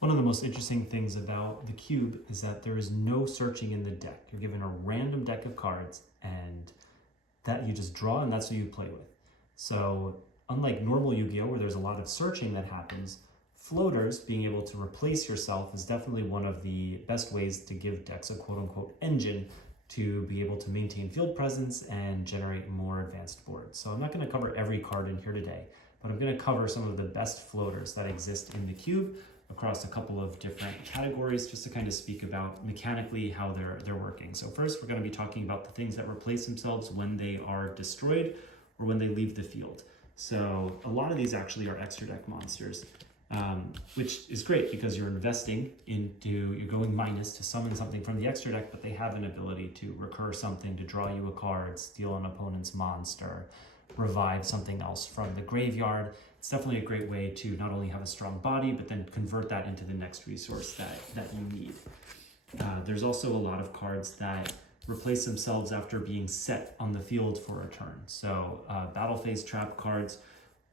One of the most interesting things about the cube is that there is no searching in the deck. You're given a random deck of cards and that you just draw and that's what you play with. So unlike normal Yu-Gi-Oh where there's a lot of searching that happens, floaters, being able to replace yourself, is definitely one of the best ways to give decks a quote-unquote engine to be able to maintain field presence and generate more advanced boards. So I'm not going to cover every card in here today, but I'm going to cover some of the best floaters that exist in the cube across a couple of different categories, just to kind of speak about mechanically how they're working. So first, we're going to be talking about the things that replace themselves when they are destroyed or when they leave the field. So a lot of these actually are extra deck monsters, which is great because you're investing into, you're going minus to summon something from the extra deck, but they have an ability to recur something, to draw you a card, steal an opponent's monster, revive something else from the graveyard. It's definitely a great way to not only have a strong body, but then convert that into the next resource that you need. There's also a lot of cards that replace themselves after being set on the field for a turn. So battle phase trap cards,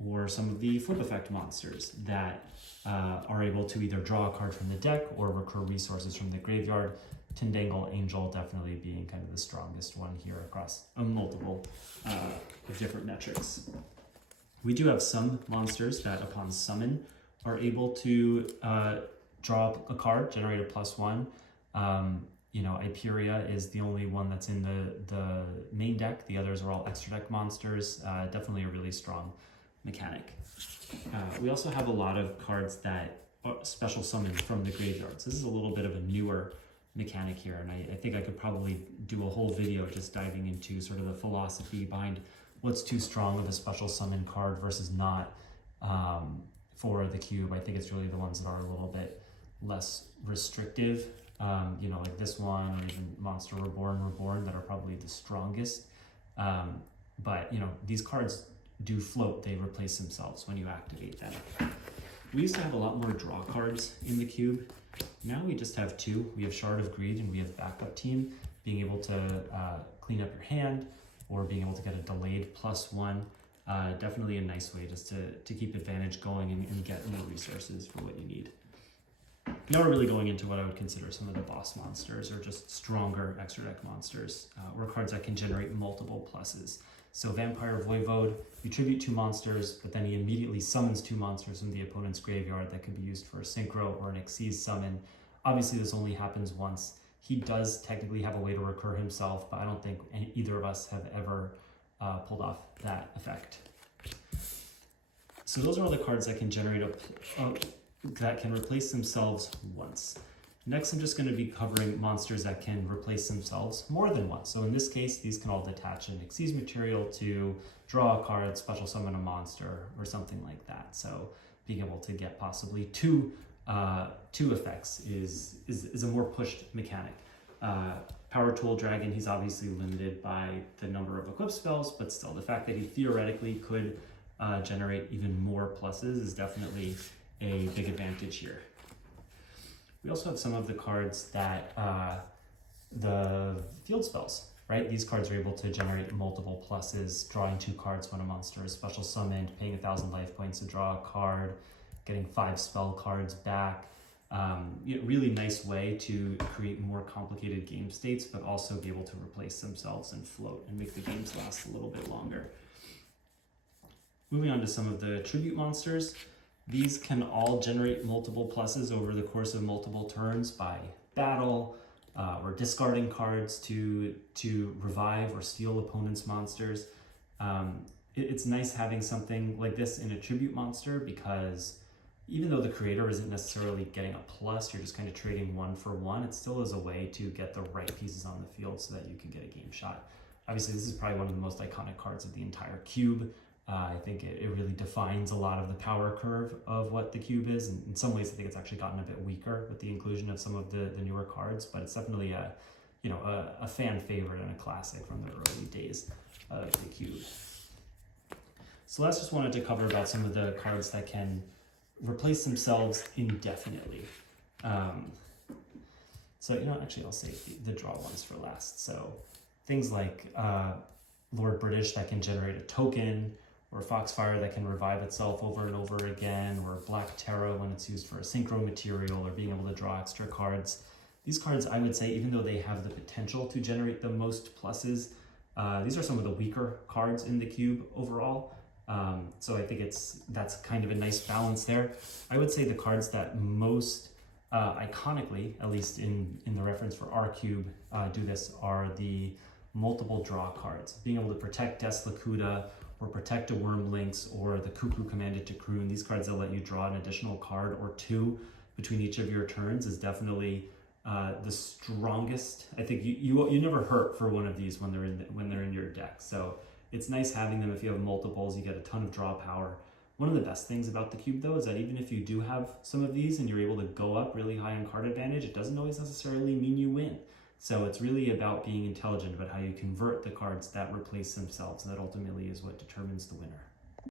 or some of the flip effect monsters that are able to either draw a card from the deck or recur resources from the graveyard. Tindangle Angel definitely being kind of the strongest one here across multiple of different metrics. We do have some monsters that upon summon are able to draw a card, generate a +1. Iperia is the only one that's in the main deck. The others are all extra deck monsters. Definitely a really strong mechanic. We also have a lot of cards that are special summons from the graveyards. This is a little bit of a newer mechanic here, and I think I could probably do a whole video just diving into sort of the philosophy behind what's too strong of a special summon card versus not for the cube. I think it's really the ones that are a little bit less restrictive, like this one, or even Monster Reborn that are probably the strongest. But these cards do float, they replace themselves when you activate them. We used to have a lot more draw cards in the cube. Now we just have two. We have Shard of Greed and we have Backup Team, being able to clean up your hand or being able to get a delayed +1. Definitely a nice way just to keep advantage going and get more resources for what you need. Now we're really going into what I would consider some of the boss monsters, or just stronger extra deck monsters, or cards that can generate multiple pluses. So Vampire Voivode, you tribute 2 monsters, but then he immediately summons 2 monsters from the opponent's graveyard that could be used for a synchro or an Xyz summon. Obviously this only happens once. He does technically have a way to recur himself, but I don't think either of us have ever pulled off that effect. So those are all the cards that can generate that can replace themselves once. Next, I'm just going to be covering monsters that can replace themselves more than once. So in this case, these can all detach an Xyz material to draw a card, special summon a monster, or something like that. So being able to get possibly two effects is a more pushed mechanic. Power Tool Dragon, he's obviously limited by the number of equip spells, but still the fact that he theoretically could generate even more pluses is definitely a big advantage here. We also have some of the cards that, the field spells, right? These cards are able to generate multiple pluses, drawing 2 cards when a monster is special summoned, paying 1,000 life points to draw a card, getting 5 spell cards back. Really nice way to create more complicated game states, but also be able to replace themselves and float and make the games last a little bit longer. Moving on to some of the tribute monsters. These can all generate multiple pluses over the course of multiple turns by battle or discarding cards to revive or steal opponents' monsters. It's nice having something like this in a tribute monster, because even though the creator isn't necessarily getting a plus, you're just kind of trading 1 for 1, it still is a way to get the right pieces on the field so that you can get a game shot. Obviously, this is probably one of the most iconic cards of the entire cube. I think it really defines a lot of the power curve of what the cube is, and in some ways I think it's actually gotten a bit weaker with the inclusion of some of the newer cards, but it's definitely a fan favorite and a classic from the early days of the cube. So last, just wanted to cover about some of the cards that can replace themselves indefinitely. Actually I'll save the draw ones for last. So things like Lord British that can generate a token, or Foxfire that can revive itself over and over again, or Black Terra when it's used for a synchro material, or being able to draw extra cards. These cards, I would say, even though they have the potential to generate the most pluses, these are some of the weaker cards in the cube overall. So I think that's kind of a nice balance there. I would say the cards that most iconically, at least in the reference for our cube, do this are the multiple draw cards. Being able to protect Des Lakuta, or protect a Wyrmlinx, or the Cuckoo Commanded to Croon. These cards that let you draw an additional card or two between each of your turns is definitely the strongest. I think you never hurt for one of these when they're in your deck. So it's nice having them. If you have multiples, you get a ton of draw power. One of the best things about the cube, though, is that even if you do have some of these and you're able to go up really high on card advantage, it doesn't always necessarily mean you win. So it's really about being intelligent about how you convert the cards that replace themselves. And that ultimately is what determines the winner.